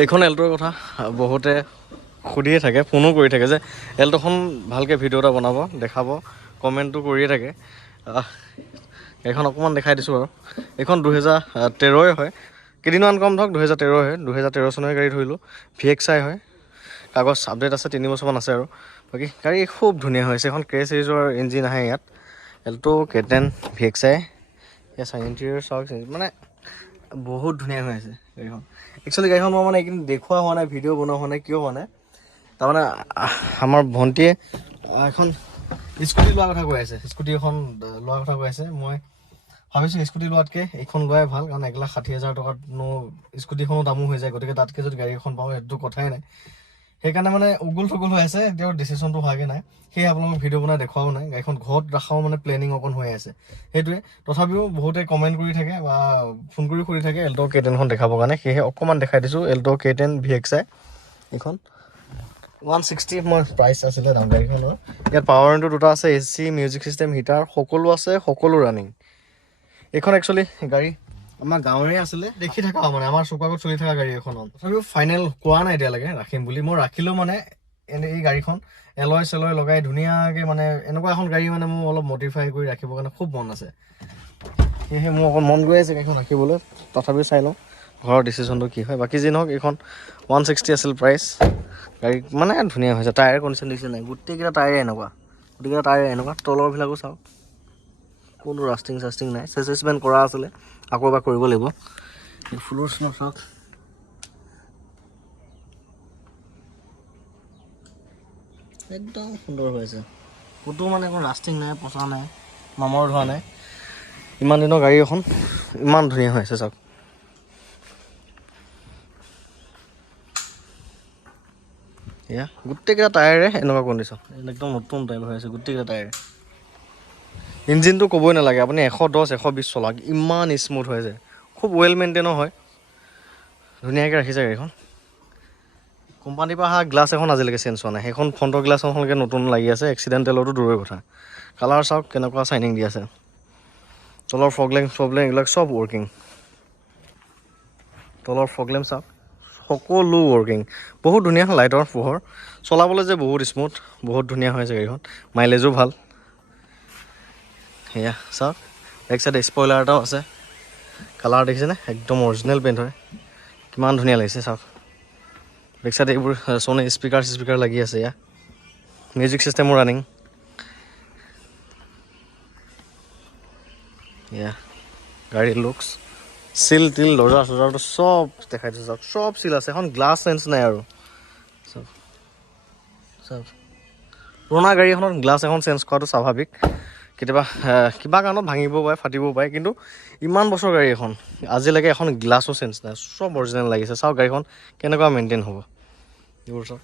এইখন এল্টৰ কথা বহুতে সুধিয়ে থাকে, ফোনো কৰি থাকে যে এল্টখন ভালকৈ ভিডিঅ' এটা বনাব, দেখাব, কমেণ্টটো কৰিয়ে থাকে। এইখন অকণমান দেখাই দিছোঁ আৰু এইখন 2013 হয়, কেইদিনমান কম ধৰক 2013 হয়, 2013 চনৰে গাড়ী ধৰিলোঁ। VXI হয়, কাগজ আপডেট আছে, 3 বছৰমান আছে আৰু বাকী গাড়ী খুব ধুনীয়া হৈছে। এখন K চিৰিজৰ ইঞ্জিন আহে ইয়াত, এল্ট' K10 VXI। ইয়াত চাই ইণ্টেৰিয়ৰ চাওক, মানে বহুত ধুনীয়া হৈ আছে গাড়ীখন। একচুৱেলি গাড়ীখন মই মানে এইখিনি দেখুওৱা হোৱা নাই, ভিডিঅ' বনোৱা হোৱা নাই, কিয় হোৱা নাই তাৰমানে আমাৰ ভণ্টিয়ে এখন স্কুটি লোৱাৰ কথা কৈ আছে, স্কুটি এখন লোৱাৰ কথা কৈ আছে। মই ভাবিছোঁ স্কুটি লোৱাতকৈ এইখন লোৱাই ভাল, কাৰণ 1,60,000 টকাতনো স্কুটিখনো দামো হৈ যায়, গতিকে তাতকৈ যদি গাড়ী এখন পাওঁ সেইটো কথাই নাই। সেইকাৰণে মানে উগুল থুগুল হৈ আছে, এতিয়াও ডিচিশ্যনটো হোৱাগৈ নাই। সেয়ে আপোনালোকক ভিডিঅ' বনাই দেখুৱাও নাই, গাড়ীখন ঘৰত ৰখাও মানে প্লেনিং অকণ হৈ আছে সেইটোৱে। তথাপিও বহুতে কমেণ্ট কৰি থাকে বা ফোন কৰি সুধি থাকে এল্ট' K10খন দেখাবৰ কাৰণে, সেয়েহে অকণমান দেখাই দিছোঁ। এল্ট' K10 VXI এইখন 160 মই প্ৰাইচ আছিলে দাম গাড়ীখনৰ। ইয়াত পাৱাৰ উইণ্ডো দুটা আছে, AC, মিউজিক চিষ্টেম, হিটাৰ সকলো আছে, সকলো ৰানিং। এইখন একচুৱেলি গাড়ী আমাৰ গাঁৱৰে আছিলে, দেখি থকা মানে আমাৰ চকুৰ আগত চলি থকা গাড়ী এখনত। তথাপিও ফাইনেল কোৱা নাই এতিয়ালৈকে ৰাখিম বুলি। মই ৰাখিলেও মানে এই গাড়ীখন এলয় চেলয় লগাই ধুনীয়াকৈ মানে এনেকুৱা এখন গাড়ী মানে মোৰ অলপ মডিফাই কৰি ৰাখিবৰ কাৰণে খুব মন আছে। সেয়েহে মোৰ অকণ মন গৈ আছে গাড়ীখন ৰাখিবলৈ, তথাপিও চাই লওঁ ঘৰৰ ডিচিশ্যনটো কি হয়। বাকী যি নহওক এইখন 160 আছিল প্ৰাইচ। গাড়ী মানে ধুনীয়া হৈছে, টায়াৰ কণ্ডিশ্যন দিছে নাই, গোটেইকেইটা টায়াৰে এনেকুৱা, তলৰবিলাকো চাওক, কোনো ৰাষ্টিং চাষ্টিং নাই। চেচেছমেণ্ট কৰা আছিলে, আকৌ এবাৰ কৰিব লাগিব। ফুলৰ স্ন' চাওক, একদম সুন্দৰ হৈ আছে, ক'তো মানে একো ৰাষ্টিং নাই, পচা নাই, মামৰ ধোৱা নাই। ইমান দিনৰ গাড়ী এখন ইমান ধুনীয়া হৈ আছে চাওক। এয়া গোটেইকেইটা টায়াৰে এনেকুৱা কণ্ডিশ্যন, একদম নতুন টাইপ হৈ আছে গোটেইকেইটা টায়াৰে। ইঞ্জিনটো ক'বই নালাগে, আপুনি 110, 120 চলাওক, ইমান স্মুথ হৈ যায়, খুব ৱেল মেইনটেইনো হয়, ধুনীয়াকৈ ৰাখিছে গাড়ীখন। কোম্পানীৰ পৰা অহা গ্লাছ এখন আজিলৈকে চেঞ্জ হোৱা নাই, সেইখন ফ্ৰণ্টৰ গ্লাছ এখনলৈকে নতুন লাগি আছে, এক্সিডেণ্টেলতো দূৰৰে কথা। কালাৰ চাওক কেনেকুৱা চাইনিং দি আছে, তলৰ ফগলেম এইবিলাক চব ৱৰ্কিং, তলৰ ফগলেম চাওক সকলো ৱৰ্কিং, বহুত ধুনীয়া। লাইটৰ পোহৰ চলাবলৈ যে বহুত স্মুথ, বহুত ধুনীয়া হৈ আছে গাড়ীখন, মাইলেজো ভাল। সেয়া চাওক, এক চাইডে স্পইলাৰ এটাও আছে, কালাৰ দেখিছেনে, একদম অৰিজিনেল পেইণ্ট হয়, কিমান ধুনীয়া লাগিছে চাওক। বেক চাইডে এইবোৰ ছনী স্পীকাৰ লাগি আছে, এয়া মিউজিক চিষ্টেমো ৰানিং। এয়া গাড়ীৰ লুকছ, চিল টিল দৰ্জা চৰ্জাটো চব দেখাই দিছোঁ চাওক, চব চিল আছে, এখন গ্লাছ চেঞ্জ নাই আৰু চাওক চাওক। পুৰণা গাড়ী এখনত গ্লাছ এখন চেঞ্জ কৰাটো স্বাভাৱিক, কেতিয়াবা কিবা কাৰণত ভাঙিব পাৰে, ফাটিব পাৰে, কিন্তু ইমান বছৰ গাড়ী এখন আজিলৈকে এখন গ্লাছো চেঞ্জ নাই, চব অৰিজিনেল লাগিছে। চাওক গাড়ীখন কেনেকুৱা মেইনটেইন হ'ব এইবোৰ চাওক।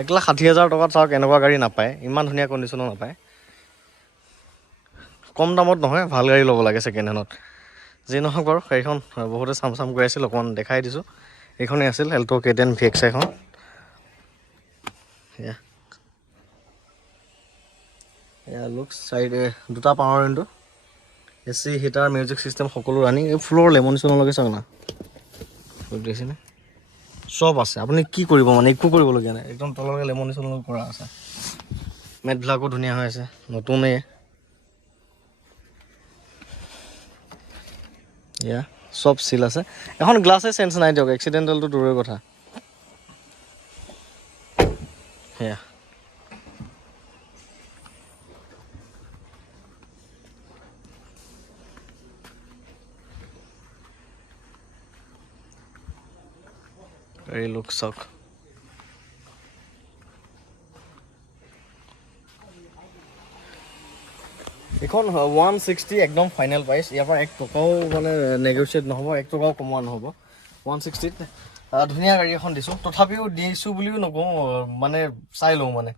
1,60,000 টকাত চাওক এনেকুৱা গাড়ী নাপায়, ইমান ধুনীয়া কণ্ডিশ্যনো নাপায়। কম দামত নহয়, ভাল গাড়ী ল'ব লাগে ছেকেণ্ড হেণ্ডত। যি নহওক বাৰু গাড়ীখন বহুতে চাম কৰি আছিল, অকণমান দেখাই দিছোঁ। এইখনেই আছিল এল্ট' K10 VXIখন। এয়া লুকছ, চাইডে দুটা power window, AC, heater, music system সকলো ৰানিং। এই ফ্ল'ৰ লেমনিশ্যনলৈকে চাওক না, দেখিছেনে, চব আছে। আপুনি কি কৰিব মানে একো কৰিবলগীয়া নাই, একদম তললৈকে লেমনিশ্যনলৈকে কৰা আছে। মেটবিলাকো ধুনীয়া হৈ আছে, নতুনেই। এয়া চব চিল আছে, এখন গ্লাছে চেঞ্জ নাই দিয়ক, এক্সিডেণ্টেলটো দূৰৰে কথা। সেয়া গাড়ী লুক চাওক। এইখন 160 একদম ফাইনেল প্ৰাইচ, ইয়াৰ পৰা 1 টকাও মানে নেগচিয়েট নহ'ব, 1 টকাও কমোৱা নহ'ব। 160 ধুনীয়া গাড়ী এখন দিছোঁ, তথাপিও দিছোঁ বুলিও নকওঁ, মানে চাই লওঁ মানে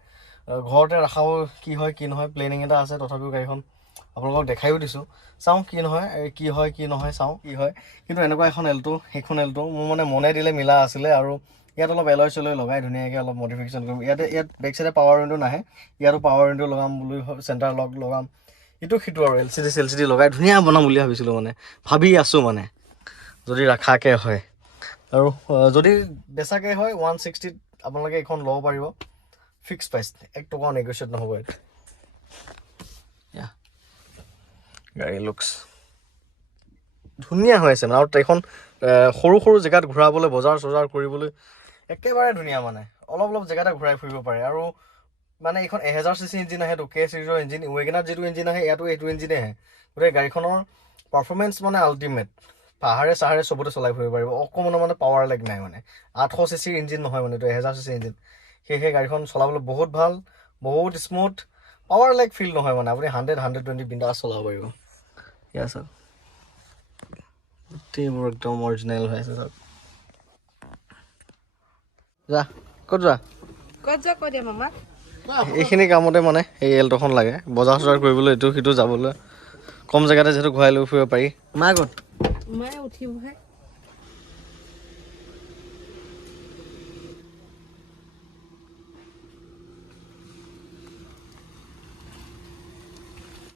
ঘৰতে ৰখাও কি হয় কি নহয়, প্লেনিং এটা আছে। তথাপিও গাড়ীখন আপোনালোকক দেখাইও দিছোঁ, চাওঁ কি নহয়, কি নহয় চাওঁ কি হয়। কিন্তু এনেকুৱা এখন এল্ট', সেইখন এল্ট' মোৰ মানে মনে দিলে মিলা আছিলে, আৰু ইয়াত অলপ এলয় চেলয় লগাই ধুনীয়াকৈ অলপ মডিফিকেশ্যন কৰিম। ইয়াত বেক চাইডে পাৱাৰ উইণ্ডো নাহে, ইয়াতো পাৱাৰ উইণ্ডো লগাম বুলি, চেণ্টাৰ লক লগাম, ইটো সিটো আৰু LCD লগাই ধুনীয়া বনাম বুলি ভাবিছিলোঁ মানে ভাবি আছোঁ মানে যদি ৰাখাকৈ হয় আৰু যদি বেচাকৈ হয় 160 আপোনালোকে এইখন ল'ব পাৰিব ফিক্স প্ৰাইচ 1 টকাও নেগচিয়েট নহ'ব এইটো গাড়ী লুকছ ধুনীয়া হৈ আছে মানে আৰু এইখন সৰু সৰু জেগাত ঘূৰাবলৈ বজাৰ চজাৰ কৰিবলৈ একেবাৰে ধুনীয়া মানে অলপ জেগাতে ঘূৰাই ফুৰিব পাৰে আৰু মানে এইখন 1000 cc ইঞ্জিন আহে কে চিৰিজৰ ইঞ্জিন ৱেগনাৰ যিটো ইঞ্জিন আহে ইয়াতো এইটো ইঞ্জিনে আহে গতিকে গাড়ীখনৰ পাৰফৰ্মেঞ্চ মানে আল্টিমেট পাহাৰে চাহাৰে চবতে চলাই ফুৰিব পাৰিব অকণমানো মানে পাৱাৰ লেগ নাই মানে 800 cc ইঞ্জিন নহয় মানে এইটো 1000 cc ইঞ্জিন সেয়েহে গাড়ীখন চলাবলৈ বহুত ভাল বহুত স্মুথ পাৱাৰ লেগ ফিল নহয় মানে আপুনি 100-120 বিন্দাছ চলাব পাৰিব ইয়া চাওক গোটেইবোৰ একদম অৰিজিনেল হৈ আছে চাওক যা ক'ত যোৱা কৈ দিয়া মামা এইখিনি কামতে মানে এই এল্ট'খন লাগে বজাৰ চজাৰ কৰিবলৈ ইটো সিটো যাবলৈ কম জেগাতে যিহেতু ঘূৰাই লৈ ফুৰিব পাৰি মা ক'ত মায়ে উঠিবহে